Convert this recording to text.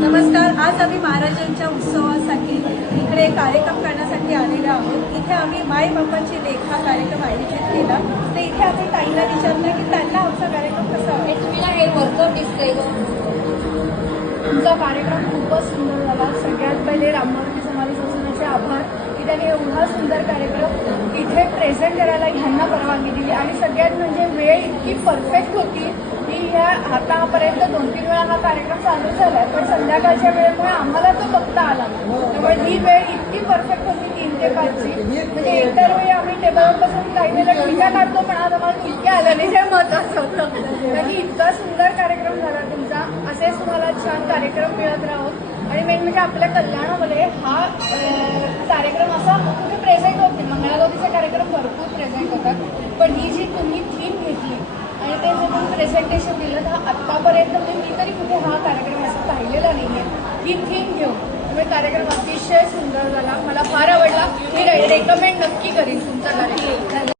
नमस्कार. आज आम्ही महाराजांच्या उत्सवासाठी इकडे कार्यक्रम करण्यासाठी आलेलो आहोत. इथे आम्ही माय बापांची लेख हा कार्यक्रम आयोजित केला. तर इथे आपण ताईला विचारलं की त्यांना आमचा कार्यक्रम कसा आहे. तुम्ही हे वर्कआउट दिसतंय. तुमचा कार्यक्रम खूपच सुंदर झाला. सगळ्यात पहिले राममूर्ती समाधी शासनाचे आभार की त्याने एवढा सुंदर कार्यक्रम इथे प्रेझेंट करायला ह्यांना परवानगी दिली. आणि सगळ्यात म्हणजे वेळ इतकी परफेक्ट होती की ह्या आतापर्यंत 2-3 वेळा हा कार्यक्रम चालू झाला, पण संध्याकाळच्या वेळेमुळे आम्हाला तो बघता आला. त्यामुळे ही वेळ इतकी परफेक्ट होती 3 ते 5ची. म्हणजे इतर वेळी आम्ही टेबलवर बसून काही वेळेला टीका काढतो, पण आज आम्हाला इतक्या आलं नाही, हे महत्वाचं होतं. कारण इतका सुंदर कार्यक्रम झाला तुमचा. असेच तुम्हाला छान कार्यक्रम मिळत राहोत. आणि मेन म्हणजे आपल्या कल्याणामध्ये हा कार्यक्रम असा कुठे प्रेझेंट होत नाही. मंगळागौरीचे कार्यक्रम भरपूर प्रेझेंट होतात, पण ही जी तुम्ही थीम घेतली आणि ते जे तुम्ही प्रेझेंटेशन दिलं, तर आत्तापर्यंत मी तरी कुठे हा कार्यक्रम असा पाहिलेला नाही आहे. ही थीम घेऊन तुम्ही कार्यक्रम अतिशय सुंदर झाला. मला फार आवडला. मी रेकमेंड नक्की करीन तुमचा कार्यक्रम.